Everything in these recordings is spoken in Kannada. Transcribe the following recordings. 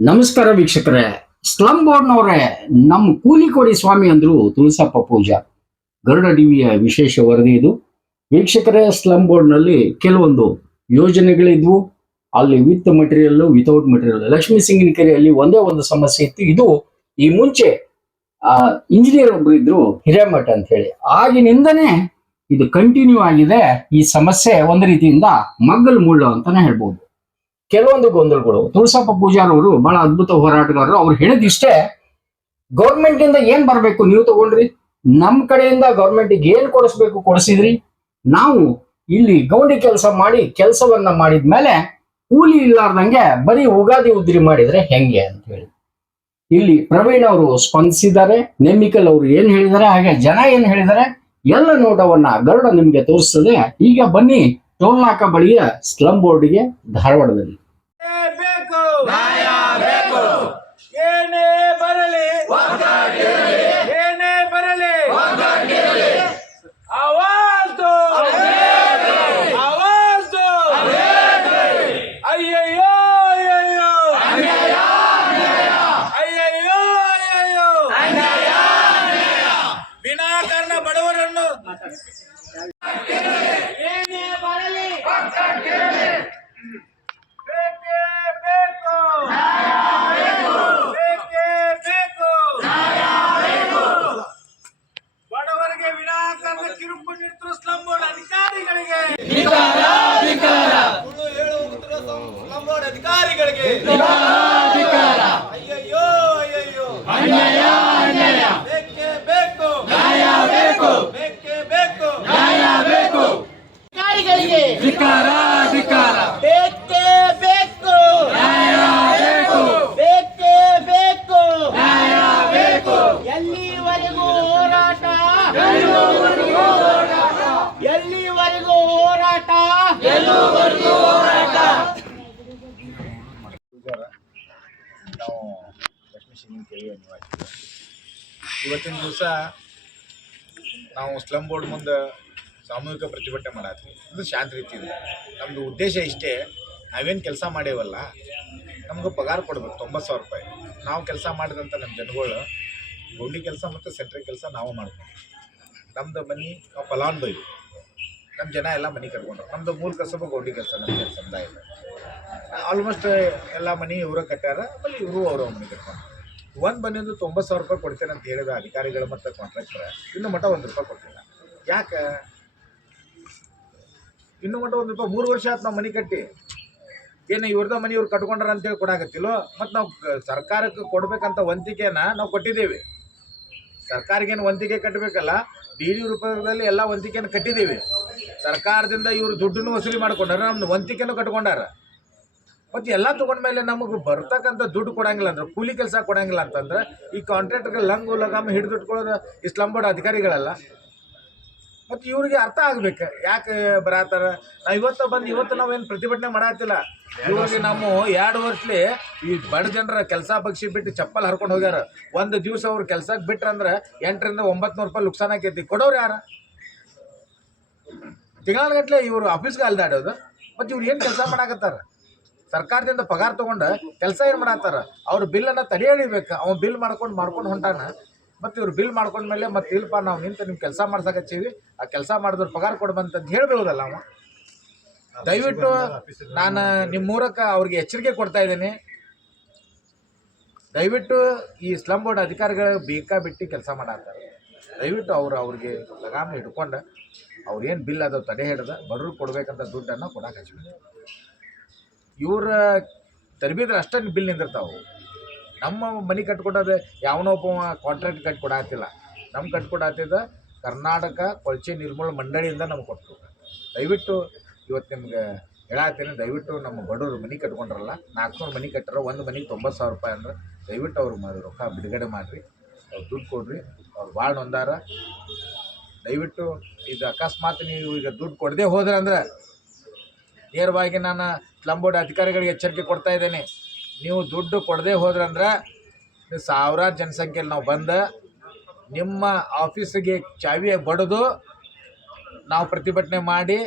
ನಮಸ್ಕಾರ ವೀಕ್ಷಕರೇ. ಸ್ಲಂ ಬೋರ್ಡ್ನವರೇ ನಮ್ಮ ಕೂಲಿ ಕೊಡಿ ಸ್ವಾಮಿ ಅಂದ್ರು ತುಳಸಪ್ಪ ಪೂಜಾ. ಗರುಡ ವಿಶೇಷ ವರದಿ ಇದು. ವೀಕ್ಷಕರೇ ಸ್ಲಂ ಬೋರ್ಡ್ನಲ್ಲಿ ಕೆಲವೊಂದು ಯೋಜನೆಗಳಿದ್ವು. ಅಲ್ಲಿ with material without material Lakshmi ಸಿಂಗಿನಕೆರೆಯಲ್ಲಿ ಒಂದೇ ಒಂದು ಸಮಸ್ಯೆ ಇತ್ತು. ಇದು ಈ ಮುಂಚೆ ಇಂಜಿನಿಯರ್ ಒಬ್ರು ಇದ್ರು, ಹಿರೇಮಠ ಅಂತ ಹೇಳಿ. ಆಗಿನಿಂದನೇ ಇದು ಕಂಟಿನ್ಯೂ ಆಗಿದೆ. ಈ ಸಮಸ್ಯೆ ಒಂದು ರೀತಿಯಿಂದ ಮಗ್ಗಲು ಮುಳ್ಳು ಅಂತಾನೆ ಹೇಳ್ಬೋದು. ಕೆಲವೊಂದು ಗೊಂದಲಗಳು. ತುಳಸಪ್ಪ ಪೂಜಾರವರು ಬಹಳ ಅದ್ಭುತ ಹೋರಾಟಗಾರರು. ಅವ್ರು ಹೇಳಿದಿಷ್ಟೇ ಗೌರ್ಮೆಂಟ್ ಇಂದ ಏನ್ ಬರ್ಬೇಕು ನೀವು ತಗೊಂಡ್ರಿ? ನಮ್ ಕಡೆಯಿಂದ ಗೌರ್ಮೆಂಟ್ ಏನ್ ಕೊಡಿಸ್ಬೇಕು ಕೊಡಿಸಿದ್ರಿ? ನಾವು ಇಲ್ಲಿ ಗೌಂಡಿ ಕೆಲಸ ಮಾಡಿ, ಕೆಲಸವನ್ನ ಮಾಡಿದ್ಮೇಲೆ ಕೂಲಿ ಇಲ್ಲಾರ್ದಂಗೆ ಬರೀ ಉಗಾದಿ ಉದ್ರಿ ಮಾಡಿದ್ರೆ ಹೆಂಗೆ ಅಂತ ಹೇಳಿ. ಇಲ್ಲಿ ಪ್ರವೀಣ್ ಅವರು ಸ್ಪಂದಿಸಿದ್ದಾರೆ ನೆಮ್ಮಿಕಲ್ ಅವರು ಏನ್ ಹೇಳಿದ್ದಾರೆ, ಹಾಗೆ ಜನ ಏನ್ ಹೇಳಿದ್ದಾರೆ, ಎಲ್ಲ ನೋಟವನ್ನ ಗರುಡ ನಿಮ್ಗೆ ತೋರಿಸ್ತದೆ. ಈಗ ಬನ್ನಿ ಟೋಲ್ನಾಕ ಬಳಿಯ ಸ್ಲಂ ಬೋರ್ಡ್ಗೆ ಧಾರವಾಡದಲ್ಲಿ. ಏನೇ ಬರಲಿ ಏನೇ ಬರಲಿ ಆವಾಜು ಆವಾಜು ಅಯ್ಯಯ್ಯೋ ಅಯ್ಯಯ್ಯೋ ಅಯ್ಯಯ್ಯೋ ಅಯ್ಯಯ್ಯೋ ವಿನಾಕಾರಣ ಬಡವರನ್ನು ಏನೇ ಬರಲಿ ಬೇಕೇ ಬೇಕು ಬೇಕೇ ಬೇಕು ಬಡವರಿಗೆ ವಿನಾಕಾರಣ ಕಿರುಕು ನೀಡುತ್ತಿರುವ ಸ್ಲಮ್ ಬೋರ್ಡ್ ಅಧಿಕಾರಿಗಳಿಗೆ ಸುಳ್ಳು ಹೇಳುತ್ತಿರುವ ಸ್ಲಮ್ ಬೋರ್ಡ್ ಅಧಿಕಾರಿಗಳಿಗೆ ಅಯ್ಯಯ್ಯೋ ಅಯ್ಯಯ್ಯೋ ಬೇಕೇ ಬೇಕು ಬೇಕೇ ಬೇಕು ಅಧಿಕಾರಿಗಳಿಗೆ ಬೇಕೇ ಬೇಕು ಬೇಕೇ ಬೇಕು ಎಲ್ಲಿವರೆಗೂ ಹೋರಾಟ ಎಲ್ಲಿವರೆಗೂ ಹೋರಾಟ ನಾವು ಲಕ್ಷ್ಮೀ ಸಿಂಗಿನ ಕೇಳಿ ನಿವಾಸಿಗಳು ಇವತ್ತಿನ ದಿವಸ ನಾವು ಸ್ಲಮ್ ಬೋರ್ಡ್ ಮುಂದೆ ಸಾಮೂಹಿಕ ಪ್ರತಿಭಟನೆ ಮಾಡತ್ತೀವಿ ಅದು ಶಾಂತ ರೀತಿಯಿಂದ ನಮ್ಮದು ಉದ್ದೇಶ ಇಷ್ಟೇ, ನಾವೇನು ಕೆಲಸ ಮಾಡೇವಲ್ಲ ನಮ್ಗೆ ಪಗಾರ ಕೊಡ್ಬೇಕು, ತೊಂಬತ್ತು ಸಾವಿರ ರೂಪಾಯಿ. ನಾವು ಕೆಲಸ ಮಾಡಿದಂಥ ನಮ್ಮ ಜನಗಳು, ಗೌಂಡಿ ಕೆಲಸ ಮತ್ತು ಸೆಂಟ್ರಿ ಕೆಲಸ ನಾವು ಮಾಡ್ತೀವಿ. ನಮ್ಮದು ಮನೆ ನಾವು ಫಲಾನುಭವಿ ನಮ್ಮ ಜನ ಎಲ್ಲ ಮನೆ ಕರ್ಕೊಂಡು ನಮ್ಮದು ಮೂಲ ಕೆಲಸ ಗೌಂಡಿ ಕೆಲಸ ನಮ್ಮ ಸಮುದಾಯ ಆಲ್ಮೋಸ್ಟ್ ಎಲ್ಲ ಮನೆ ಇವರೇ ಕಟ್ಟಾರ ಆಮೇಲೆ ಇವರು ಅವರು ಮನೆ ಒಂದು ಬಂದಿದ್ದು ತೊಂಬತ್ತು ಸಾವಿರ ರೂಪಾಯಿ ಕೊಡ್ತೇನೆ ಅಂತ ಹೇಳಿದ ಅಧಿಕಾರಿಗಳು ಮತ್ತು ಕಾಂಟ್ರಾಕ್ಟರ್ ಇನ್ನು ಮಠ ಒಂದು ರೂಪಾಯಿ ಕೊಡ್ತಿಲ್ಲ ಯಾಕೆ? ಇನ್ನು ಮಠ ಒಂದು ರೂಪಾಯಿ ಮೂರು ವರ್ಷ ಆಯ್ತು ನಾವು ಮನೆ ಕಟ್ಟಿ. ಏನು ಇವ್ರದ ಮನೆ ಇವ್ರು ಕಟ್ಕೊಂಡ್ರ ಅಂತೇಳಿ ಕೊಡಾಕತ್ತಿಲ್ಲೋ? ಮತ್ತು ನಾವು ಸರ್ಕಾರಕ್ಕೆ ಕೊಡಬೇಕಂತ ವಂತಿಕೆನ ನಾವು ಕೊಟ್ಟಿದ್ದೇವೆ. ಸರ್ಕಾರಗೇನು ವಂತಿಕೆ ಕಟ್ಟಬೇಕಲ್ಲ ಡಿ ಡಿ ರೂಪಾಯಿದಲ್ಲಿ ಎಲ್ಲ ವಂತಿಕೆಯನ್ನು ಕಟ್ಟಿದ್ದೀವಿ. ಸರ್ಕಾರದಿಂದ ಇವರು ದುಡ್ಡನ್ನು ವಸೂಲಿ ಮಾಡ್ಕೊಂಡಾರ ನಮ್ಮ ವಂತಿಕೆನೂ ಕಟ್ಕೊಂಡಾರ. ಮತ್ತು ಎಲ್ಲ ತೊಗೊಂಡ್ಮೇಲೆ ನಮಗೆ ಬರ್ತಕ್ಕಂಥ ದುಡ್ಡು ಕೊಡಂಗಿಲ್ಲ ಅಂದ್ರೆ, ಕೂಲಿ ಕೆಲಸ ಕೊಡಂಗಿಲ್ಲ ಅಂತಂದ್ರೆ, ಈ ಕಾಂಟ್ರಾಕ್ಟರ್ಗೆ ಲಂಗು ಲಗಾಮ ಹಿಡಿದಿಟ್ಕೊಳ್ಳೋದು ಈ ಸ್ಲಮ್ ಬೋರ್ಡ್ ಅಧಿಕಾರಿಗಳಲ್ಲ. ಮತ್ತು ಇವ್ರಿಗೆ ಅರ್ಥ ಆಗ್ಬೇಕು. ಯಾಕೆ ಬರತ್ತಾರ? ನಾವು ಇವತ್ತು ಬಂದು, ಇವತ್ತು ನಾವೇನು ಪ್ರತಿಭಟನೆ ಮಾಡತ್ತಿಲ್ಲ ಇವಾಗ ನಾವು ಎರಡು ವರ್ಷಲಿ ಈ ಬಡ ಜನರ ಕೆಲಸ ಬಗ್ಸಿ ಬಿಟ್ಟು ಚಪ್ಪಲ್ ಹರ್ಕೊಂಡು ಹೋಗ್ಯಾರ. ಒಂದು ದಿವಸ ಅವ್ರು ಕೆಲ್ಸಕ್ಕೆ ಬಿಟ್ರಂದ್ರೆ ಎಂಟರಿಂದ ಒಂಬತ್ತು ನೂರು ರೂಪಾಯಿ ನುಕ್ಸಾನ್ ಆಕೈತಿ. ಕೊಡೋರು ಯಾರ? ತಿಂಗಳಗಟ್ಲೆ ಇವರು ಆಫೀಸ್ಗೆ ಅಲ್ದಾಡೋದು. ಮತ್ತು ಇವ್ರು ಏನು ಕೆಲಸ ಮಾಡಾಕತ್ತಾರ? ಸರ್ಕಾರದಿಂದ ಪಗಾರ ತೊಗೊಂಡು ಕೆಲಸ ಏನು ಮಾಡತ್ತಾರ? ಅವ್ರ ಬಿಲ್ಲನ್ನು ತಡೆ ಹಿಡಿಬೇಕು ಅವ್ನು ಬಿಲ್ ಮಾಡ್ಕೊಂಡು ಮಾಡ್ಕೊಂಡು ಹೊಂಟಾನ. ಮತ್ತು ಇವ್ರು ಬಿಲ್ ಮಾಡ್ಕೊಂಡ್ಮೇಲೆ ಮತ್ತೆ ಇಲ್ಪ ನಾವು ನಿಂತು ನಿಮ್ಮ ಕೆಲಸ ಮಾಡ್ಸಕತ್ತೀವಿ. ಆ ಕೆಲಸ ಮಾಡಿದ್ರು ಪಗಾರ ಕೊಡ್ಬಂತಂದು ಹೇಳ್ಬೋದಲ್ಲ ಅವ. ದಯವಿಟ್ಟು ನಾನು ನಿಮ್ಮ ಮೂಲಕ ಅವ್ರಿಗೆ ಎಚ್ಚರಿಕೆ ಕೊಡ್ತಾ ಇದ್ದೀನಿ. ದಯವಿಟ್ಟು ಈ ಸ್ಲಮ್ ಬೋರ್ಡ್ ಅಧಿಕಾರಿಗಳು ಬೇಕಾ ಬಿಟ್ಟು ಕೆಲಸ ಮಾಡತ್ತಾರೆ. ದಯವಿಟ್ಟು ಅವರು ಅವ್ರಿಗೆ ಲಗಾಮ ಹಿಡ್ಕೊಂಡು ಅವ್ರು ಏನು ಬಿಲ್ ಅದು ತಡೆ ಹಿಡ್ದು ಬಡ್ರಿಗೆ ಕೊಡ್ಬೇಕಂತ ದುಡ್ಡನ್ನು ಕೊಡಕ್ಕೆ ಹಚ್ಬೇಕು ಇವ್ರ ತರಬೇತಿ ಅಷ್ಟೇ ಬಿಲ್ ನಿಂದಿರ್ತಾವೆ. ನಮ್ಮ ಮನೆ ಕಟ್ಕೊಡೋದು ಯಾವನೋ ಒಬ್ಬ ಕಾಂಟ್ರಾಕ್ಟ್ ಕಟ್ಕೊಡತ್ತಿಲ್ಲ ನಮ್ಮ ಕಟ್ಕೊಡತ್ತಿದ್ದ ಕರ್ನಾಟಕ ಕೊಳಚೆ ನಿರ್ಮೂಲ ಮಂಡಳಿಯಿಂದ ನಮ್ಗೆ ಕೊಟ್ಟರು ದಯವಿಟ್ಟು ಇವತ್ತು ನಿಮ್ಗೆ ಹೇಳತ್ತೇನೆ ದಯವಿಟ್ಟು ನಮ್ಮ ಬಡವರು ಮನೆ ಕಟ್ಕೊಂಡ್ರಲ್ಲ, ನಾಲ್ಕುನೂರು ಮನೆ ಕಟ್ಟರ ಒಂದು ಮನೆಗೆ ತೊಂಬತ್ತು ಸಾವಿರ ರೂಪಾಯಿ ಅಂದ್ರೆ ದಯವಿಟ್ಟು ಅವ್ರು ಮಾಡಿ ರೊಕ್ಕ ಬಿಡುಗಡೆ ಮಾಡಿರಿ, ಅವ್ರು ದುಡ್ಡು ಕೊಡ್ರಿ, ಅವ್ರು ಭಾಳ ನೊಂದಾರ. ದಯವಿಟ್ಟು ಇದು ಅಕಸ್ಮಾತ್ ನೀವು ಈಗ ದುಡ್ಡು ಕೊಡದೆ ಹೋದ್ರೆ ಅಂದ್ರೆ ನೇರವಾಗಿ ನಾನು ಸ್ಲಮ್ ಬೋರ್ಡ್ ಅಧಿಕಾರಿಗಳಿಗೆ ಎಚ್ಚರಿಕೆ ಕೊಡ್ತಾ ಇದ್ದೇನೆ. ನೀವು ದುಡ್ಡು ಕೊಡದೆ ಹೋದ್ರಂದ್ರೆ ಸಾವಿರಾರು ಜನಸಂಖ್ಯೆಯಲ್ಲಿ ನಾವು ಬಂದು ನಿಮ್ಮ ಆಫೀಸಿಗೆ ಚಾವಿ ಬಡಿದು ನಾವು ಪ್ರತಿಭಟನೆ ಮಾಡಿ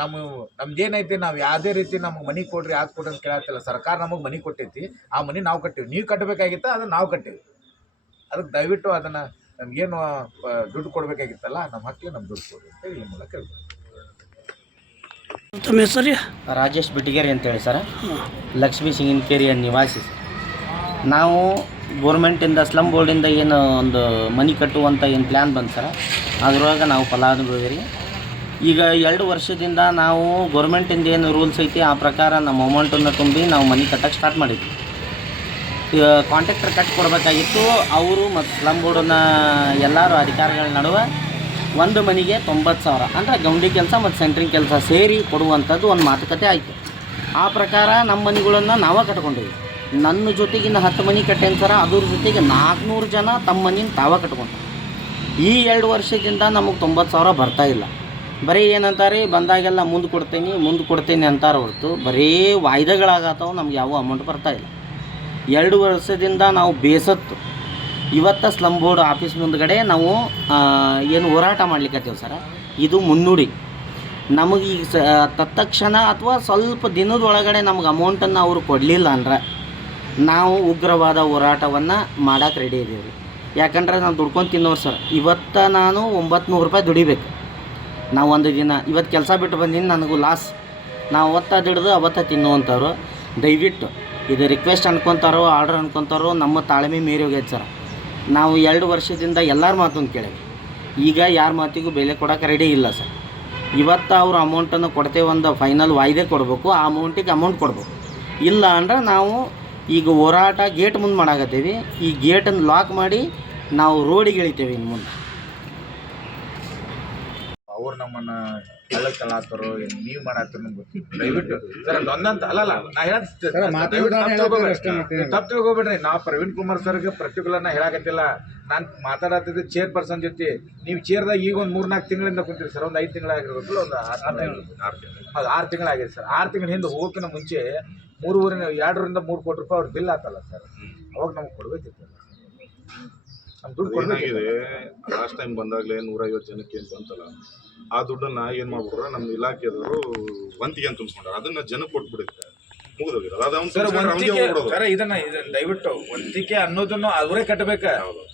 ನಮ್ಮ ನಮ್ದೇನೈತಿ, ನಾವು ಯಾವುದೇ ರೀತಿ ನಮಗೆ ಮನೆ ಕೊಡ್ರಿ ಯಾವ್ದು ಕೊಡ್ರಿ ಅಂತ ಕೇಳತ್ತಿಲ್ಲ. ಸರ್ಕಾರ ನಮಗೆ ಮನೆ ಕೊಟ್ಟೈತಿ. ಆ ಮನೆ ನಾವು ಕಟ್ಟಿವಿ. ನೀವು ಕಟ್ಟಬೇಕಾಗಿತ್ತ ಅದನ್ನು ನಾವು ಕಟ್ಟಿವಿ. ಅದಕ್ಕೆ ದಯವಿಟ್ಟು ಅದನ್ನು ನಮಗೇನು ದುಡ್ಡು ಕೊಡಬೇಕಾಗಿತ್ತಲ್ಲ, ನಮ್ಮ ಹಕ್ಕಿಗೆ ನಮ್ಮ ದುಡ್ಡು ಕೊಡಿ ಅಂತ ಈ ಮೂಲಕ ಹೇಳ್ತೀನಿ. ತಮ್ಮ ಹೆಸರು ರಾಜೇಶ್ ಬಿಟ್ಟಿಗೇರಿ ಅಂತೇಳಿ ಸರ್. ಲಕ್ಷ್ಮೀ ಸಿಂಗಿನಕೇರಿಯ ನಿವಾಸಿ ಸರ್. ನಾವು ಗೋರ್ಮೆಂಟಿಂದ ಸ್ಲಮ್ ಬೋರ್ಡಿಂದ ಏನು ಒಂದು ಮನೆ ಕಟ್ಟುವಂಥ ಏನು ಪ್ಲ್ಯಾನ್ ಬಂತು ಸರ್. ಅದ್ರೊಳಗೆ ನಾವು ಫಲಾನುಭವಿ ಈಗ ಎರಡು ವರ್ಷದಿಂದ ನಾವು ಗೌರ್ಮೆಂಟಿಂದ ಏನು ರೂಲ್ಸ್ ಐತಿ ಆ ಪ್ರಕಾರ ನಮ್ಮ ಅಮೌಂಟನ್ನು ತುಂಬಿ ನಾವು ಮನೆ ಕಟ್ಟಕ್ಕೆ ಸ್ಟಾರ್ಟ್ ಮಾಡಿದ್ವಿ. ಕಾಂಟ್ರಾಕ್ಟರ್ ಕಟ್ಟಿ ಕೊಡಬೇಕಾಗಿತ್ತು ಅವರು ಮತ್ತು ಸ್ಲಮ್ ಬೋರ್ಡನ್ನ ಎಲ್ಲರೂ ಅಧಿಕಾರಿಗಳ ನಡುವೆ ಒಂದು ಮನೆಗೆ ತೊಂಬತ್ತು ಸಾವಿರ. ಅಂದರೆ ಗೌಂಡಿ ಕೆಲಸ ಮತ್ತು ಸೆಂಟ್ರಿಂಗ್ ಕೆಲಸ ಸೇರಿ ಕೊಡುವಂಥದ್ದು ಒಂದು ಮಾತುಕತೆ ಆಯಿತು. ಆ ಪ್ರಕಾರ ನಮ್ಮ ಮನೆಗಳನ್ನು ನಾವೇ ಕಟ್ಕೊಂಡಿವಿ. ನನ್ನ ಜೊತೆಗಿನ ಹತ್ತು ಮನೆ ಕಟ್ಟೇನು ಸರ ಅದ್ರ ಜೊತೆಗೆ ನಾಲ್ಕುನೂರು ಜನ ತಮ್ಮ ಮನೆನ ತಾವೇ ಕಟ್ಕೊಂಡು ಈ ಎರಡು ವರ್ಷದಿಂದ ನಮಗೆ ತೊಂಬತ್ತು ಸಾವಿರ ಬರ್ತಾ ಇಲ್ಲ. ಬರೀ ಏನಂತಾರೆ, ಬಂದಾಗೆಲ್ಲ ಮುಂದೆ ಕೊಡ್ತೀನಿ ಮುಂದೆ ಕೊಡ್ತೀನಿ ಅಂತಾರೆ ಹೊರತು ಬರೀ ವಾಯ್ದೆಗಳಾಗತ್ತವು ನಮ್ಗೆ ಯಾವ ಅಮೌಂಟ್ ಬರ್ತಾ ಇಲ್ಲ. ಎರಡು ವರ್ಷದಿಂದ ನಾವು ಬೇಸತ್ತು. ಇವತ್ತು ಸ್ಲಮ್ ಬೋರ್ಡ್ ಆಫೀಸ್ ಮುಂದ್ಗಡೆ ನಾವು ಏನು ಹೋರಾಟ ಮಾಡ್ಲಿಕ್ಕತ್ತೀವಿ ಸರ. ಇದು ಮುನ್ನುಡಿ ನಮಗೆ ಈಗ ಸ ತತ್ಕ್ಷಣ ಅಥವಾ ಸ್ವಲ್ಪ ದಿನದ ಒಳಗಡೆ ನಮ್ಗೆ ಅಮೌಂಟನ್ನು ಅವರು ಕೊಡಲಿಲ್ಲ ಅಂದ್ರೆ ನಾವು ಉಗ್ರವಾದ ಹೋರಾಟವನ್ನು ಮಾಡೋಕೆ ರೆಡಿ ಇದ್ದೀವಿ ಯಾಕಂದ್ರೆ ನಾನು ದುಡ್ಕೊಂಡು ತಿನ್ನೋರು ಸರ್. ಇವತ್ತು ನಾನು ಒಂಬತ್ತು ನೂರು ರೂಪಾಯಿ ದುಡಿಬೇಕು. ನಾವು ಒಂದು ದಿನ, ಇವತ್ತು ಕೆಲಸ ಬಿಟ್ಟು ಬಂದಿನಿ, ನನಗೂ ಲಾಸ್ ನಾವು ಅವತ್ತ ದುಡ್ದು ಅವತ್ತ ತಿನ್ನುವಂಥವ್ರು ದಯವಿಟ್ಟು ಇದು ರಿಕ್ವೆಸ್ಟ್ ಅನ್ಕೊತಾರೋ ಆರ್ಡರ್ ಅನ್ಕೊತಾರೋ, ನಮ್ಮ ತಾಳ್ಮೆ ಮೀರಿ ಹೋಗೈತೆ ಸರ್. ನಾವು ಎರಡು ವರ್ಷದಿಂದ ಎಲ್ಲರ ಮಾತನ್ನು ಕೇಳೇವಿ. ಈಗ ಯಾರ ಮಾತಿಗೂ ಬೆಲೆ ಕೊಡೋಕೆ ರೆಡಿ ಇಲ್ಲ ಸರ್. ಇವತ್ತು ಅವ್ರ ಅಮೌಂಟನ್ನು ಕೊಡ್ತೇವೆ ಒಂದು ಫೈನಲ್ ವಾಯ್ದೆ ಕೊಡಬೇಕು, ಆ ಅಮೌಂಟಿಗೆ ಅಮೌಂಟ್ ಕೊಡಬೇಕು. ಇಲ್ಲ ಅಂದ್ರೆ ನಾವು ಈಗ ಹೋರಾಟ ಗೇಟ್ ಮುಂದೆ ಮಾಡಾಕತ್ತೀವಿ. ಈ ಗೇಟನ್ನು ಲಾಕ್ ಮಾಡಿ ನಾವು ರೋಡಿಗೆ ಇಳಿತೇವೆ ಇನ್ನು ಮುಂದೆ. ಅವ್ರು ನಮ್ಮನ್ನ ಕೆಳಕ್ಕೆಲ್ಲ ಹಾಕ್ತಾರೋ ಏನು ನೀವು ಮಾಡಾಕ್ತಾರೋ ನಮ್ಗೆ ಗೊತ್ತಿಲ್ಲ. ದಯವಿಟ್ಟು ಸರ್ ಒಂದಂತ ಅಲ್ಲಲ್ಲ ನಾ ಹೇಳಿ ತಪ್ಪು ತಿಳ್ಕೊಬೇಡ್ರಿ. ನಾ ಪ್ರವೀಣ್ ಕುಮಾರ್ ಸರ್ಗೆ ಪರ್ಟಿಕ್ಯುಲರ್ ನಾ ಹೇಳಾಕತ್ತಿಲ್ಲ. ನಾನು ಮಾತಾಡತ್ತಿದ್ದೆ ಚೇರ್ ಪರ್ಸನ್ ಜೊತೆ. ನೀವು ಚೇರ್ದಾಗ ಈಗ ಒಂದು ಮೂರು ನಾಲ್ಕು ತಿಂಗಳಿಂದ ಕುಂತೀರಿ ಸರ್ ಒಂದು ಐದು ತಿಂಗಳಾಗಿರ್ಬೇಕು ಒಂದು ಆರು ತಿಂಗಳು ಹೌದು ಆರು ತಿಂಗಳಾಗಿದೆ ಸರ್. ಆರು ತಿಂಗಳ ಹಿಂದೆ ಹೋಗೋಕಿನ ಮುಂಚೆ ಮೂರುವರೆ ಎರಡರಿಂದ ಮೂರು ಕೋಟಿ ರೂಪಾಯಿ ಅವ್ರ ಬಿಲ್ ಆತಲ್ಲ ಸರ್. ಅವಾಗ ನಮ್ಗೆ ಕೊಡ್ಬೇಕಿತ್ತು. ಏನಾಗಿದೆ ಲಾಸ್ಟ್ ಟೈಮ್ ಬಂದಾಗಲೇ ನೂರೈವತ್ತು ಜನಕ್ಕೆ ಅಂತ ಬಂತಲ್ಲ ಆ ದುಡ್ಡನ್ನ ಏನು ಮಾಡ್ಬಿಟ್ರೆ? ನಮ್ಮ ಇಲಾಖೆದವರು ವಂತಿಗೆ ಅಂತ ತುಂಬಿಸ್ಕೊಂಡ್ರೆ. ಅದನ್ನ ಜನಕ್ಕೆ ಕೊಟ್ಬಿಡುತ್ತೆ. ಮುಗಿದೋಗಿರೋದು. ಅದು ಅವ್ನು ಸರ್ ವಂತಿಕೆ ಸರ್ ಇದನ್ನ ಇದನ್ನ ದಯವಿಟ್ಟು ವಂತಿಕೆ ಅನ್ನೋದನ್ನು ಅವರೇ ಕಟ್ಟಬೇಕ.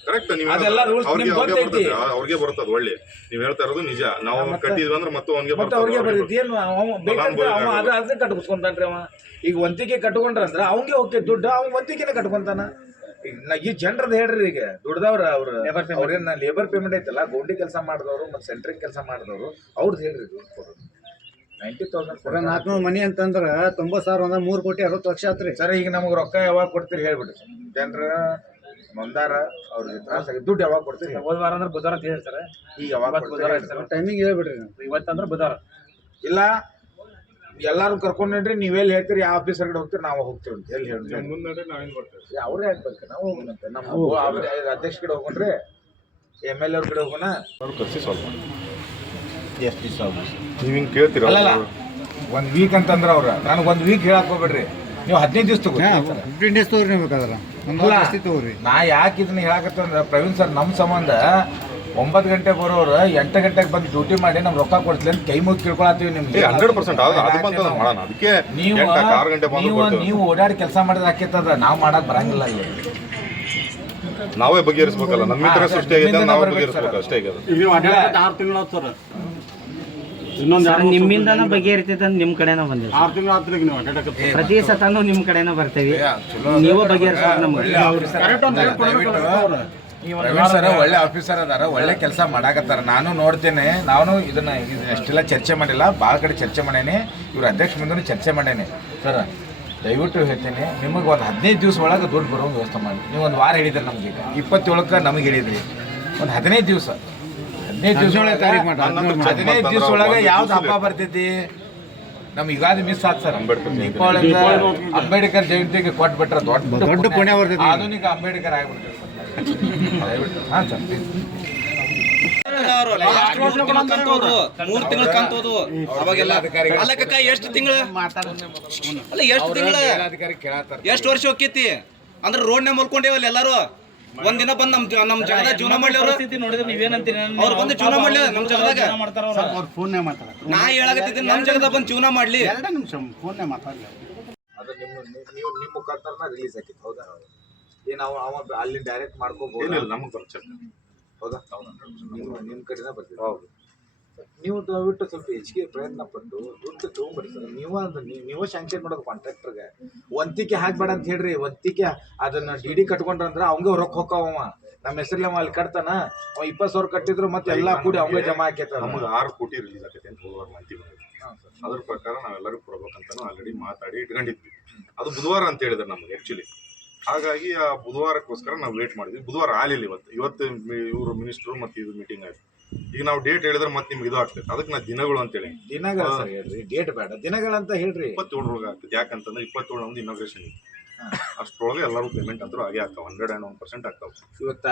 ಕರೆಕ್ಟ್ ನೀವು ಅದೆಲ್ಲ rules ಅವ್ರಿಗೆ ನಿಮ್ಗೆ ಅವ್ರಿಗೆ ಗೊತ್ತೈತಿ. ಬರ್ತದೆ. ಅವ್ರಿಗೆ ಬರ್ತದೆ ಒಳ್ಳೆ. ನೀವು ಹೇಳ್ತಾ ಇರೋದು ನಿಜ. ನಾವು ಮತ್ತೆ- ಕಟ್ಟಿದ್ವಿ ಅಂದ್ರೆ ಮತ್ತೆ ಅವ್ನಿಗೆ ಮತ್ತೆ ಅವ್ರಿಗೆ ಬರ್ತದೆ. ಬರ್ತೈತಿ ಏನು ಅವ ಬೇಕಂದ್ರೆ ಅವ ಅದ ಅದೇ ಕಟ್ಕೊಸ್ಕೊಂತಾನ್ರಿ ಅವ. ಈಗ ವಂತಿಕೆ ಕಟ್ಕೊಂಡ್ರಂದ್ರ ಅವಂಗೆ ಹೋಗಿ ದುಡ್ಡು ಅವ್ನ ವಂತಿಕೆನೆ ಕಟ್ಕೊಂತಾನ. ಈಗ ನಾ ಈ ಜನರದ್ದು ಹೇಳ್ರಿ ಈಗ ದುಡ್ದವ್ರ ಅವ್ರ ಅವ್ರೇನ ಲೇಬರ್ ಪೇಮೆಂಟ್ ಐತಲ್ಲ ಗೋಂಡಿ ಕೆಲಸ ಮಾಡಿದವರು ಮತ್ತೆ ಸೆಂಟ್ರಿಂಗ್ ಕೆಲಸ ಮಾಡಿದವರು ಅವ್ರದ್ದು ಹೇಳ್ರಿ ನೈಂಟಿ ತೌಸಂಡ್ ನಾಲ್ಕುನೂರು ಮನಿ ಅಂತಂದ್ರೆ ತೊಂಬತ್ತು ಸಾವಿರ ಒಂದ ಮೂರು ಕೋಟಿ ಅರವತ್ತು ಲಕ್ಷ ಆತ್ರಿ. ಸರ್ ಈಗ ನಮಗೆ ರೊಕ್ಕ ಯಾವಾಗ ಕೊಡ್ತೀರಿ ಹೇಳ್ಬಿಡ್ರಿ ಜನರ ಮಂದಾರ ಅವ್ರಿಗೆ ತ್ರಾಸ ಆಗಿದೆ ದುಡ್ಡು ಯಾವಾಗ ಕೊಡ್ತೀರಿ ಹೇಳಿ. ಹೋದ ವಾರ ಅಂದ್ರೆ ಬುಧವಾರ ಅಂತ ಹೇಳ್ತಾರೆ ಈಗ ಯಾವಾಗ ಇವತ್ತು ಕೊಡ್ತೀರಿ ಬುಧವಾರ ಟೈಮಿಂಗ್ ಹೇಳ್ಬಿಡ್ರಿ. ಇವತ್ತಂದ್ರೆ ಬುಧವಾರ. ಇಲ್ಲ ಎಲ್ಲಾರು ಕರ್ಕೊಂಡ್ರಿ ನೀವೆಲ್ಲಿ ಹೇಳ್ತೀರಿ ಯಾವ ಆಫೀಸರ್ ಕಡೆ ಹೋಗ್ತೀರಿ ನಾವು ಹೋಗ್ತೀವಿ ಅಂತ ಎಲ್ಲಿ ಹೇಳಿ ಮುಂದೆ ನಾವೇನು ಬರ್ತೇವೆ. ಅವ್ರೇ ಆಗ್ಬೇಕು ನಾವು ಹೋಗೋಣಂತೆ ನಮ್ಮ ಅಧ್ಯಕ್ಷ ಕಡೆ ಹೋಗೋಣ್ರಿ ಎಂ ಎಲ್ ಅವ್ರ ಕಡೆ ಹೋಗೋಣ. ಅವ್ರು ಕರ್ಸಿ ಸ್ವಲ್ಪ ನೀವು ಹಿಂಗೆ ಕೇಳ್ತೀರ ಅಲ್ಲಲ್ಲ ಒಂದು ವೀಕ್ ಅಂತಂದ್ರೆ ಅವ್ರ ನನಗೆ ಒಂದು ವೀಕ್ ಹೇಳಕ್ ಹೋಗ್ಬೇಡ್ರಿ. ನೀವು ಹದಿನೈದು ದಿವಸ ತಗೋರಿ ತಗೋ ಫಿಫ್ಟೀನ್ ಡೇಸ್ ತಗೋರಿ ನೀವು ಬೇಕಾದ್ರೆ. ಒಂದು ಅಲ್ಲ. ತಗೋರಿ. ನಾ ಯಾಕೆ ಇದನ್ನ ಹೇಳಕತ್ತಂದ್ರೆ ಪ್ರವೀಣ್ ಸರ್ ನಮ್ಮ ಸಂಬಂಧ ಒಂಬತ್ತು ಗಂಟೆ ಬರೋರು ಎಂಟು ಗಂಟೆಗೆ ಬಂದು ಡ್ಯೂಟಿ ಮಾಡಿ ನಮ್ಗೆ ರೊಕ್ಕ ಕೊಡ್ತೀವಿ ಅಂತ ಕೈ ಮುಗಿ ಕೇಳ್ಕೊಳತ್ತೀವಿ ನಿಮ್ಗೆ. ಹಂಡ್ರೆಡ್ ಪರ್ಸೆಂಟ್ ಮಾಡೋಣ. ಅದಕ್ಕೆ ನೀವು ಗಂಟೆ ಬಂದು ನೀವು ನೀವು ಓಡಾಡಿ ಕೆಲಸ ಮಾಡಿದ್ರೆ ಹಾಕಿತ್ತದ ನಾವು ಮಾಡಕ್ ಬರಂಗಿಲ್ಲ ಇಲ್ಲಿ ನಾವೇ ಬಗೆಹರಿಸ್ಬೇಕಲ್ಲ. ನಮ್ಮ ಇತರ ಸೃಷ್ಟಿ ಆಗಿದೆ ನಾವೇ ಬಗೆಹರಿಸ್ಬೇಕು ಅಷ್ಟೇ ಈಗ ಆರು ತಿಂಗಳು ಸರ್. ಇನ್ನೊಂದು ಯಾರು ನಿಮ್ಮಿಂದಾನ ಬಗೆಹರಿತೈತೆ ಅಂತ ನಿಮ್ಮ ಕಡೆನ ಬಂದಿದೆ ಆರು ತಿಂಗಳು ಆತ್ರಿಗೆ ನೀವು ಅಡ್ಡಾಡಕ್ಕೆ ಪ್ರತಿ ಸತನೂ ನಿಮ್ಮ ಕಡೆನ ನೀವು ಚಲೋ ನೀವು ನಮ್ಗೆ. ಒಳ್ಳೆ ಆಫೀಸರ್. ಪ್ರವೀಣ್ ಸರ್ ಒಳ್ಳೆ ಆಫೀಸರ್ ಅದಾರ ಒಳ್ಳೆ ಕೆಲಸ ಮಾಡಾಕತ್ತಾರ. ನಾನು ನೋಡ್ತೇನೆ. ನಾನು ಇದನ್ನ ಇಷ್ಟೆಲ್ಲ ಅಷ್ಟೆಲ್ಲ ಚರ್ಚೆ ಮಾಡಿಲ್ಲ. ಭಾಳ ಕಡೆ ಚರ್ಚೆ ಮಾಡೇನಿ. ಇವ್ರ ಅಧ್ಯಕ್ಷ ಮುಂದೆ ಚರ್ಚೆ ಮಾಡೇನಿ. ಸರ್ ದಯವಿಟ್ಟು ಹೇಳ್ತೇನೆ ನಿಮಗೆ ಒಂದು ಹದಿನೈದು ದಿವಸ ಒಳಗೆ ದುಡ್ಡು ಬರೋ ವ್ಯವಸ್ಥೆ ಮಾಡಿ. ನೀವು ಒಂದು ವಾರ ಹೇಳಿದ್ರಿ ನಮಗೆ ಈಗ. ಇಪ್ಪತ್ತೇಳಕ್ಕೆ ನಮಗೆ ಹೇಳಿದ್ರಿ. ಒಂದು ಹದಿನೈದು ದಿವಸ. ಹದಿನೈದು ದಿವಸ ಒಳಗೆ ಹದಿನೈದು ದಿವಸ ಒಳಗೆ ಯಾವ್ದು ಹಬ್ಬ ಬರ್ತೈತಿ? ನಮ್ಗೆ ಯುಗಾದಿ ಮಿಸ್ ಆತ್ ಸರ್. ಅಂಬೇಡ್ಕರ್. ಅಂಬೇಡ್ಕರ್ ಜಯಂತಿಗೆ ಕೊಟ್ಟು ಬಿಟ್ರೆ ದೊಡ್ಡ ದೊಡ್ಡ. ಆಧುನಿಕ ಅಂಬೇಡ್ಕರ್ ಆಗ್ಬಿಡ್ತಾರೆ ಹಾಂ ಸರ್ ಮೂರ್ ತಿಂಗಳ ಕಂತೋದು ಅವಾಗೆಲ್ಲ ಅಲ್ಲ ಕಕ್ಕ ಎಷ್ಟು ತಿಂಗಳ ಅಲ್ಲ ಎಷ್ಟು ತಿಂಗಳ ಎಷ್ಟು ವರ್ಷ ಹೋಗ್ತೈತಿ ಅಂದ್ರೆ ರೋಡ್ ಮಲ್ಕೊಂಡೇವಲ್ಲ ಎಲ್ಲಾರು? ಒಂದಿನ ದಿನ ಬಂದ್ ನಮ್ ಜ- ನಮ್ ಜಗದ ಜೀವನ ಮಾಡ್ಲಿ ಅವ್ರು ನೋಡಿದ್ರೆ ನೀವೇನಂತೀರಿ? ಅವ್ರು ಬಂದು ಜೀವನ ಮಾಡ್ಲಿ ನಮ್ ಜಗದಾಗ ಅವ್ರ ಫೋನ್ನೇ ಮಾತಾಡ ನಾ ಹೇಳಕತ್ತಿದ್ದೀನಿ ನಮ್ ಜಗದ ಬಂದ್ ಜೀವನ ಮಾಡ್ಲಿ. ಎರಡೇ ನಿಮಿಷ ಮಾತಾಡ್ಲಿ ಅದು ನಿಮ್ಮ ನಿಮ್ಮ- ನೀವು ನಿಮ್ಮ ಮುಖಾಂತರನ ರಿಲೀಸ್ ಆಗಿತ್ತು ಹೌದಾ? ಏನು ಅವ ಅವ ಅಲ್ಲಿ ಡೈರೆಕ್ಟ್ ಮಾಡ್ಕೋಬಹುದು ಏನಿಲ್ಲ ನಮಗೆ ಬರ್ಚ ಹೌದಾ? ನಿಮ್ಮ ನಿಮ್ಮ ಕಡೆನ ಬರ್ತೀವಿ ಹೌದು. ನೀವು ದಯವಿಟ್ಟು ಸ್ವಲ್ಪ ಹೆಚ್ಚಿಗೆ ಪ್ರಯತ್ನ ಪಟ್ಟು ದುಡ್ಡು ತೊಗೊಂಬರ್ರಿ ಸರ್. ನೀವು ಅಂದ್ರೆ ನೀವು ಶಾಂಕ್ಷನ್ ಮಾಡೋದು ಕಾಂಟ್ರಾಕ್ಟರ್ಗೆ ಒಂತಿಕೆ ಹಾಕ್ಬೇಡ ಅಂತ ಹೇಳ್ರಿ. ಒಂತಿಕೆ ಅದನ್ನ ಡಿ ಡಿ ಕಟ್ಕೊಂಡ್ರಂದ್ರೆ ಅವಂಗೆ ರೊಕ್ಕ ಹೋಗವ ನಮ್ಮ ಹೆಸರಲ್ಲಿ ಅವ ಅಲ್ಲಿ ಕಟ್ತಾನ. ಅವ ಇಪ್ಪತ್ತು ಸಾವಿರ ಕಟ್ಟಿದ್ರು ಮತ್ತೆ ಎಲ್ಲಾ ಕೂಡಿ ಅವಂಗೆ ಜಮಾ ಹಾಕೈತ ನಮಗೆ ಆರು ಕೋಟಿ ರಿಲೀಸ್ ಆಗೈತೆ ಅಂತ ಮಾಹಿತಿ ಬಂದಿದೆ. ಅದ್ರ ಪ್ರಕಾರ ನಾವೆಲ್ಲರಿಗೂ ಕೊಡ್ಬೇಕಂತ ಆಲ್ರೆಡಿ ಮಾತಾಡಿ ಇಟ್ಕೊಂಡಿದ್ವಿ. ಅದು ಬುಧವಾರ ಅಂತ ಹೇಳಿದ್ರು ನಮಗೆ ಆ್ಯಕ್ಚುಲಿ ಹಾಗಾಗಿ ಆ ಬುಧವಾರಕ್ಕೋಸ್ಕರ ನಾವು ವೇಟ್ ಮಾಡಿದ್ವಿ. ಬುಧವಾರ ಆಗಲಿಲ್ಲ ಇವತ್ತು. ಇವತ್ತು ಇವರು ಮಿನಿಸ್ಟ್ರು ಮತ್ತು ಇದು ಮೀಟಿಂಗ್ ಆಯ್ತು. ಈಗ ನಾವು ಡೇಟ್ ಹೇಳಿದ್ರೆ ಮತ್ತೆ ನಿಮ್ಗೆ ಇದು ಆಗ್ತೈತೆ. ಅದಕ್ಕೆ ನಾ ದಿನಗಳು ಅಂತೇಳಿ. ದಿನಗಳ ಸರ್ ಹೇಳ್ರಿ. ಡೇಟ್ ಬೇಡ. ದಿನಗಳಂತ ಹೇಳ್ರಿ. ಇಪ್ಪತ್ತೇಳರೊಳಗೆ ಆಗ್ತದೆ ಯಾಕಂತಂದ್ರೆ ಇಪ್ಪತ್ತೇಳು ಒಂದು ಇನಾಗ್ರೇಷನ್ ಇದೆ ಅಷ್ಟರೊಳಗೆ ಎಲ್ಲರೂ ಪೇಮೆಂಟ್ ಅಂತೂ ಆಗೇ ಆಗ್ತಾವ. ಹಂಡ್ರೆಡ್ ಆ್ಯಂಡ್ ಒನ್ ಪರ್ಸೆಂಟ್ ಆಗ್ತಾವೆ. ಇವತ್ತು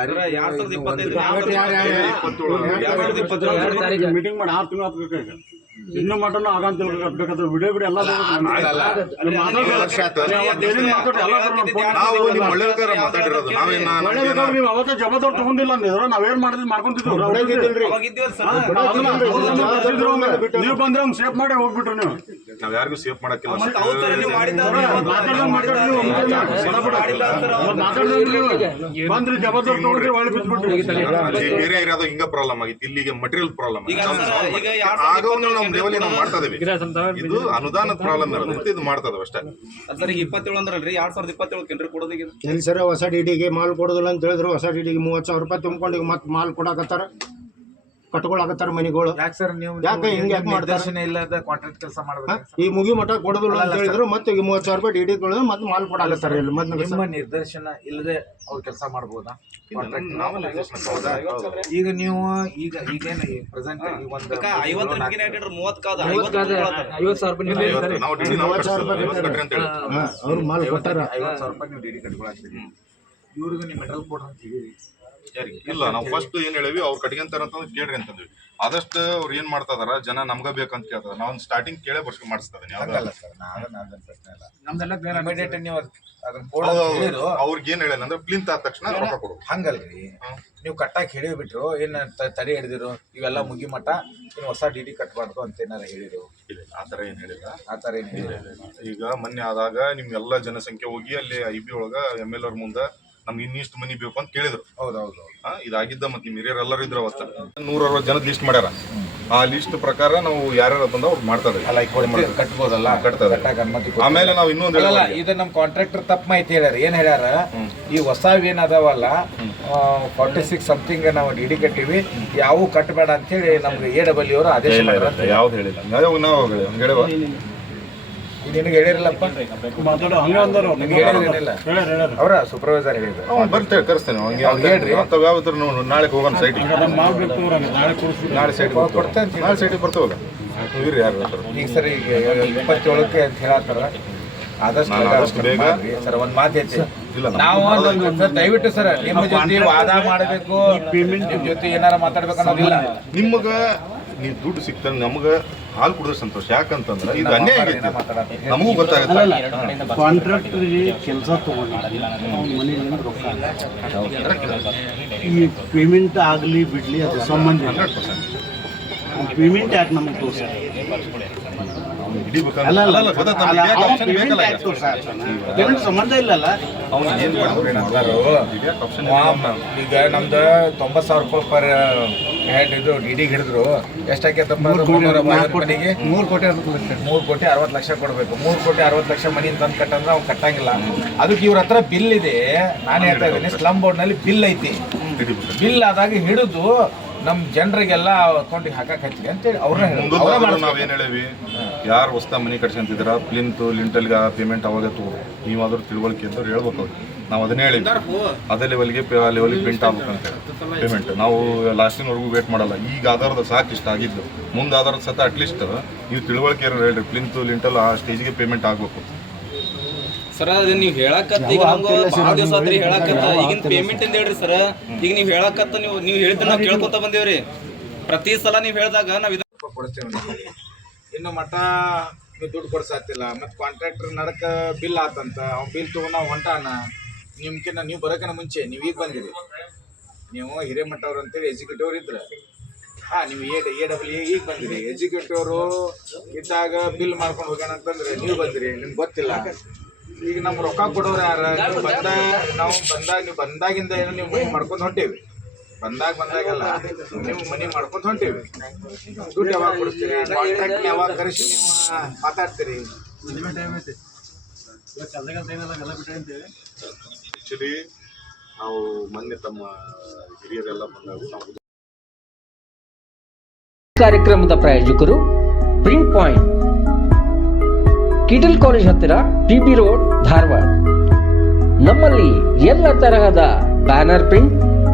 ಮೀಟಿಂಗ್ ಮಾಡಿ ಆರು ತಿಂಗಳು ಆಗ್ಬೇಕು ಇನ್ನು ಮಟನ್ ಆಗಂತ ಬೇಕಾದ್ರೆ ವಿಡಿಯೋ ಬಿಡಿ ಎಲ್ಲ ಮಾತಾಡಿರೋದು. ನಾವೇನ ಅವತ್ತೇ ಜವಾಬ್ದಾರಿ ತಗೊಂಡಿಲ್ಲ ಅಂದಿದ್ರೆ ನಾವೇನ್ ಮಾಡಿದ್ವಿ ಮಾಡ್ಕೊಂತಿದ್ವಿ. ನೀವು ಬಂದ್ರೆ ಸೇಫ್ ಮಾಡಿ ಹೋಗ್ಬಿಟ್ರು ನೀವು. ನಾವ್ ಯಾರಿಗೂ ಸೇಫ್ ಮಾಡಕ್ಕಿಲ್ಲ ಬೇರೆ ಏರಿಯಾದಾಗ ಹಿಂಗ ಪ್ರಾಬ್ಲಮ್ ಆಗಿತ್ತು ಇಲ್ಲಿಗೆ ಮಟೀರಿಯಲ್ ಪ್ರಾಬ್ಲಮ್ ಆಗೋನು ನಾವು ಲೆವೆಲ್ ನಾವು ಮಾಡ್ತಾ ಇದೀವಿ. ಇದು ಅನುದಾನದ ಪ್ರಾಬ್ಲಮ್ ಇರೋದ್ರಿಂದ ಇದು ಮಾಡ್ತಾ ಇದಾವೆ ಅಷ್ಟೇ ಸರ್ ಈಗ ಇಪ್ಪತ್ತೇಳು ಅಂದ್ರಲ್ರಿ ಎರಡ್ ಸಾವಿರದ ಇಪ್ಪತ್ತೇಳು ಕೆಂಡ್ರಿ ಕೊಡೋದಕ್ಕೆ? ಎಲ್ಲಿ ಸರ್ ಹೊಸ ಡಿಡಿಗೆ ಮಾಲ್ ಕೊಡೋದಿಲ್ಲ ಅಂತ ಹೇಳಿದ್ರು ಹೊಸ ಡಿಡಿಗೆ ಮೂವತ್ತು ಸಾವಿರ ರೂಪಾಯಿ ತುಂಬ್ಕೊಂಡು ಈಗ ಮತ್ತೆ ಮಾಲ್ ಕೊಡಾಕತ್ತಾರ. ಕಟ್ಕೊಳಕತ್ತಾರ ಮನಿಗಳು. ಯಾಕೆ ಸರ್ ನೀವು ಯಾಕೆ ಹಿಂಗ್ ಯಾಕೆ ಮಾಡ್ತಾರೆ? ನಿರ್ದೇಶನ ಇಲ್ಲದ ಕಾಂಟ್ರಾಕ್ಟ್ ಕೆಲಸ ಮಾಡ್ಬೇಕು ಈ ಮುಗಿ ಮಠ ಕೊಡೋದಿಲ್ಲ ಅಂತ ಹೇಳಿದ್ರು ಮತ್ತೆ ಈಗ ಮೂವತ್ತು ಸಾವಿರ ರೂಪಾಯಿ ಡಿಡಿ ಕೊಡೋದು ಮತ್ತೆ ಮಾಲ್ ಕೊಡಾಕತ್ತಾರ ಇಲ್ಲಿ ಮತ್ತೆ ನಿಮ್ಮ ನಿರ್ದೇಶನ ಇಲ್ಲದೆ ಅವ್ರು ಕೆಲಸ ಮಾಡ್ಬೋದಾ? Contract ನಾವೆಲ್ಲ ಹೌದಾ? ಈಗ ನೀವು ಈಗ ಈಗೇನು ಪ್ರೆಸೆಂಟ್ ಈಗ ಒಂದು ಐವತ್ತು ಮಿಕ್ಕಿನ ಮೂವತ್ತು ಕಾದ ಐವತ್ತು ನಾವು ಡಿಡಿ ನಾವು ಮೂವತ್ತು ಸಾವಿರ ರೂಪಾಯಿ ಕಟ್ಟಿ ಅಂತ ಹೇಳಿ ಅವ್ರು ಮಾಲ್ ಕೊಟ್ಟಾರ. ಐವತ್ತು ಸಾವಿರ ರೂಪಾಯಿ ನೀವು ಡಿ ಡಿ ಕಟ್ಕೊಳತ್ತೀರಿ ಇವ್ರಿಗೆ ನೀವು ಮೆಟಲ್ ಕೊಡ್ರಿ ಅಂತ ಹೇಳಿರಿ ಯಾರಿಗೆ? ಇಲ್ಲ ನಾವು ಫಸ್ಟ್ ಏನ್ ಹೇಳಿವಿ ಅವ್ರು ಕಟ್ಕೊಂತಾರ ಅಂತಂದ್ರೆ ಕೇಳ್ರಿ ಅಂತಂದ್ವಿ. ಆದಷ್ಟು ಅವ್ರು ಏನ್ ಮಾಡ್ತಾ ಇದಾರ ಜನ ನಮ್ಗ ಬೇಕಂತ ಕೇಳ್ತಾರೆ. ನಾವು ಸ್ಟಾರ್ಟಿಂಗ್ ಕೇಳೇ ಬರ್ಸ್ಕೊಂಡ್ ಮಾಡಿಸ್ತಾ ಇದೀನಿ ಹಂಗಲ್ಲ ಸರ್ ನಾನು ನನ್ನ ಪ್ರಶ್ನೆ ಇಲ್ಲ. ನಮ್ದೆಲ್ಲ ಇಮಿಡಿಯೇಟ್ ನೀವು ಅದ್- ಅದನ್ನ ಕೊಡೋದು ಹೇಳಿರು ಅವ್ರಿಗೆ ಏನ್ ಹೇಳ ಅಂದ್ರೆ ಪ್ಲಿಂತ್ ಆದ ತಕ್ಷಣ ರೊಕ್ಕ ಕೊಡು. ಹಂಗಲ್ರಿ. ನೀವು ಕಟ್ಟಾಕ್ ಹೇಳಿ ಬಿಟ್ರು ಏನ್ ತ- ತಡೆ ಹಿಡಿದಿರು ಇವೆಲ್ಲ ಮುಗಿ ಮಠ ಇನ್ನು ಹೊಸ ಡಿ ಡಿ ಕಟ್ಬಾರ್ದು ಅಂತ ಏನಾರ ಹೇಳಿರು. ಇಲ್ಲ ಆ ತರ ಏನ್ ಹೇಳಿಲ್ಲ. ಆ ಥರ ಏನು ಹೇಳಿದ್ರು ಈಗ ಮೊನ್ನೆ ಆದಾಗ ನಿಮ್ಗೆಲ್ಲ ಜನಸಂಖ್ಯೆ ಹೋಗಿ ಅಲ್ಲಿ ಐ ಬಿ ಒಳಗ ಎಂ ಎಲ್ ಅವ್ರ ಮುಂದೆ ನಮ್ಗೆ ಇನ್ನಿಷ್ಟು ಮನಿ ಬೇಕು ಅಂತ ಕೇಳಿದ್ರು. ಹೌದೌದು. ಇದಾಗಿದ್ದ ಮತ್ತೆ ನಿಮ್ ಹಿರಿಯರ್ ಎಲ್ಲರೂ ಇದ್ರ ಅವತ್ತ. ನೂರ ಅರವತ್ತು ಜನದ ಲಿಸ್ಟ್ ಮಾಡ್ಯಾರ. ಆ ಲಿಸ್ಟ್ ಪ್ರಕಾರ ನಾವು ಯಾರ್ಯಾರು ಬಂದ ಅವ್ರು ಮಾಡ್ತಾರೆ ಇದ್ದೀವಿ ಕಟ್ಬೋದಲ್ಲ? ಕಟ್ತದೆ. ಆಮೇಲೆ ನಾವು ಇನ್ನೊಂದು ಹೇಳಿದ್ವಿ. ಇದು ನಮ್ಮ ಕಾಂಟ್ರಾಕ್ಟರ್ ತಪ್ಪ ಮಾಹಿತಿ ಹೇಳ್ಯಾರ. ಏನ್ ಹೇಳ್ಯಾರ? ಈ ಹೊಸ ಏನ್ ಅದಾವಲ್ಲ ಫಾರ್ಟಿ ಸಿಕ್ಸ್ ಸಮಥಿಂಗ್ ನಾವು ಡಿ ಡಿ ಕಟ್ಟಿವಿ ಯಾವ ಕಟ್ಟಬೇಡ ಅಂತೇಳಿ ನಮ್ಗೆ ಎ ಡಬ್ಲ್ಯೂ ಅವರು ಆದೇಶ ಯಾವ್ದು ಹೇಳಿಲ್ಲ. ನಾವು ನಾವು ಹಂಗೆ ಹೇಳುವ ಇದು ನಿನಗೆ ಹೇಳಿರಲ್ಲಪ್ಪ? ಮಾತಾಡೋ ಹಂಗ ಅಂದಾರ. ನಿನಗೆ ಹೇಳಿರೇನಿಲ್ಲ ಹೇಳ್ಯಾರ ಹೇಳ್ಯಾರ ಅವರ ಸೂಪರ್ವೈಸರ್ ಹೇಳಿದ್ರು ಬರ್ತೇವೆ ಕರೆಸ್ತೇನೆ. ಹಂಗೆ ಅವ್ರು ಹೇಳ್ರಿ. ಅಂತ ನಾಳೆ ಹೋಗೋಣ ಸೈಟ್ ಮಾಡ್ಬೇಕು ಅವ್ರಂಗ ನಾಳೆ ನಾಳೆ ಸೈಟ್ ಕೊಡ್ತೇನೆ ನಾಳೆ ಸೈಟಿಗೆ ಬರ್ತೇವಲ್ಲ? ಯಾರು ಈಗ ಸರ್ ಈಗ ಇಪ್ಪತ್ತೇಳಕ್ಕೆ ಅಂತ ಹೇಳತ್ತಾರ. ಆದಷ್ಟು ಬೇಗ. ಸರ್ ಒಂದ್ ಮಾತು ಐತಿ ನಾವು ಸರ್ ದಯವಿಟ್ಟು ಸರ್ ನಿಮ್ಮ ಜೊತೆ ವಾದ ಮಾಡಬೇಕು. ನಿಮ್ ಜೊತೆ ಏನಾರ ಮಾತಾಡ್ಬೇಕು ಅನ್ನೋದಿಲ್ಲ. ನಿಮಗ ನೀವು ದುಡ್ಡು ಸಿಗ್ತಾನೆ ನಮಗ ಹಾಲು ಕುಡಿದ್ರೆ ಸಂತೋಷ. ಯಾಕಂತಂದ್ರೆ ಇದು ಅನ್ಯಾಯ ಆಗೈತೆ ನಮಗೂ ಗೊತ್ತಾಗುತ್ತೆ. ಕಾಂಟ್ರಾಕ್ಟರ್ಗೆ ಕೆಲಸ ರೊಕ್ಕ ಈ ಪೇಮೆಂಟ್ ಆಗಲಿ ಬಿಡ್ಲಿ ಅದು ಸಂಬಂಧ ಹಂಡ್ರೆಡ್ ಪರ್ಸೆಂಟ್. ಪೇಮೆಂಟ್ ಯಾಕೆ ನಮಗೆ ತೋರ್ಸ ಸಂಬಂಧ ಇಲ್ಲಲ್ಲ? ಈಗ ನಮ್ದು ತೊಂಬತ್ ಸಾವಿರ ರೂಪಾಯಿ ಪರ್ ಹೆಡ್ ಇದು ಡಿಡಿ ಹಿಡಿದ್ರು. ಎಷ್ಟಾಕೈತಪ್ಪ ಮನೆಗೆ? ಮೂರು ಕೋಟಿ ಮೂರು ಕೋಟಿ ಅರವತ್ತು ಲಕ್ಷ ಕೊಡಬೇಕು. ಮೂರು ಕೋಟಿ ಅರವತ್ತು ಲಕ್ಷ ಮನಿ ತಂದು ಕಟ್ಟಂದ್ರೆ ಅವ್ನು ಕಟ್ಟಂಗಿಲ್ಲ. ಅದಕ್ಕೆ ಇವ್ರ ಹತ್ರ ಬಿಲ್ ಇದೆ. ನಾನು ಹೇಳ್ತಾ ಇದ್ದೀನಿ ಸ್ಲಮ್ ಬೋರ್ಡ್ನಲ್ಲಿ ಬಿಲ್ ಐತಿ. ಬಿಲ್ ಆದಾಗ ಹಿಡಿದು ನಮ್ಮ ಜನರಿಗೆಲ್ಲ ಅಕೌಂಟಿಗೆ ಹಾಕಕ್ ಹಚ್ಚಿದೆ ಅಂತೇಳಿ ಅವ್ರನ್ನ ಯಾರು ಹೊಸ್ತಾ ಮನಿ ಕಟ್ಸ್ಕೊಂತಿದ್ದೀರ? ಪ್ಲಿಂತ್ ಲಿಂಟಲ್ಗ ಪೇಮೆಂಟ್ ಅವಾಗ ತಗೋ. ನೀವಾದ್ರೂ ತಿಳುವಳಿಕೆ ಅಂತ ಹೇಳ್ಬೇಕು ನಾವು ಅದನ್ನೇ ಹೇಳಿದ್ವಿ. ಅದೇ ಲೆವೆಲ್ಗೆ ಆ ಲೆವೆಲ್ಗೆ ಪ್ರಿಂಟ್ ಅಂತ ಪೇಮೆಂಟ್ ನಾವು ಲಾಸ್ಟಿನವರೆಗೂ ವೇಟ್ ಮಾಡಲ್ಲ. ಈಗ ಆಧಾರದ ಸಾಕು ಇಷ್ಟ ಆಗಿದ್ದು. ಮುಂದೆ ಆಧಾರದ ಸತ ಅಟ್ಲೀಸ್ಟ್ ನೀವು ತಿಳುವಳಿಕೆ ಏನಾರು ಹೇಳ್ರಿ. ಪ್ಲಿಂತ್ ಲಿಂಟಲ್ ಆ ಸ್ಟೇಜ್ಗೆ ಪೇಮೆಂಟ್ ಆಗಬೇಕು. ಸರ ಅದನ್ನ ನೀವು ಹೇಳಕತ್ತ ಈಗ ನಮ್ಗೆ ಭಾಳ ದಿವಸ ಆದ್ರಿ ಹೇಳಕತ್ತ. ಈಗಿನ ಪೇಮೆಂಟ್ ಇಂದ ಹೇಳ್ರಿ ಸರ್ ಈಗ ನೀವು ಹೇಳಕತ್ತ ನೀವು ನೀವು ಹೇಳಿದ್ರೆ ನಾವು ಕೇಳ್ಕೊತ ಬಂದೇವ್ರಿ. ಪ್ರತಿ ಸಲ ನೀವು ಹೇಳಿದಾಗ ನಾವು ಇದು ಕೊಡ್ತೇವೆ ನಾವು. ಇನ್ನು ಮಠ ನೀವು ದುಡ್ಡು ಕೊಡ್ಸಾತಿಲ್ಲ ಮತ್ತು ಕಾಂಟ್ರಾಕ್ಟರ್ ನಡಕ ಬಿಲ್ ಆತಂತ. ಅವ್ನು ಬಿಲ್ ತೊಗೊಂಡು ಹೊಂಟಾನ. ನಿಮ್ಕಿನ್ನ ನೀವು ಬರೋಕಿನ ಮುಂಚೆ, ನೀವು ಈಗ ಬಂದಿರಿ. ನೀವು ಹಿರೇಮಠ ಅವ್ರು ಅಂತೇಳಿ ಎಕ್ಸಿಕ್ಯೂಟಿವ್ ಇದ್ರ. ಹಾ, ನೀವು ಎ ಎ ಡಬ್ಲ್ಯೂ ಈಗ ಬಂದಿರಿ. ಎಕ್ಸಿಕ್ಯೂಟಿವ್ ಅವರು ಇದ್ದಾಗ ಬಿಲ್ ಮಾಡ್ಕೊಂಡು ಹೋಗ್ಯಾನ ಅಂತಂದ್ರೆ ನೀವು ಬಂದಿರಿ. ನಿಮ್ಗೆ ಗೊತ್ತಿಲ್ಲ. ಈಗ ನಮ್ಮ ರೊಕ್ಕ ಕೊಡೋರು ಯಾರ? ನೀವು ಬಂದಾಗ ನಾವು ಬಂದಾಗ ನೀವು ಬಂದಾಗಿಂದ ಏನೋ ನೀವು ಮಾಡ್ಕೊಂಡು ಹೊಂಟೇವಿ. ಬಂದಾಗ ಬಂದಾಗೆಲ್ಲ ನೀವು ಮನೆ ಮಾಡ್ಕೊಂಡು ಹೊಂಟೇವಿ. ದುಡ್ಡು ಯಾವಾಗ ಕೊಡ್ತೀರಿ? ಕಾಂಟ್ರಾಕ್ಟ್ ಯಾವಾಗ ಕರೆಸಿ ನೀವು ಮಾತಾಡ್ತೀರಿ? ಆಕ್ಚುಲಿ ನಾವು ಮೊನ್ನೆ ತಮ್ಮ ಹಿರಿಯರೆಲ್ಲ ಬಂದಾಗ ನಾವು ಕಾರ್ಯಕ್ರಮದ ಪ್ರಾಯೋಜಕರು ಪ್ರಿಂಟ್ ಪಾಯಿಂಟ್ ಕಿಟಲ್ ಕಾಲೇಜ್ ಹತ್ತಿರ ಟಿ ಬಿ ರೋಡ್ ಧಾರವಾಡ. ನಮ್ಮಲ್ಲಿ ಎಲ್ಲ ತರಹದ banner print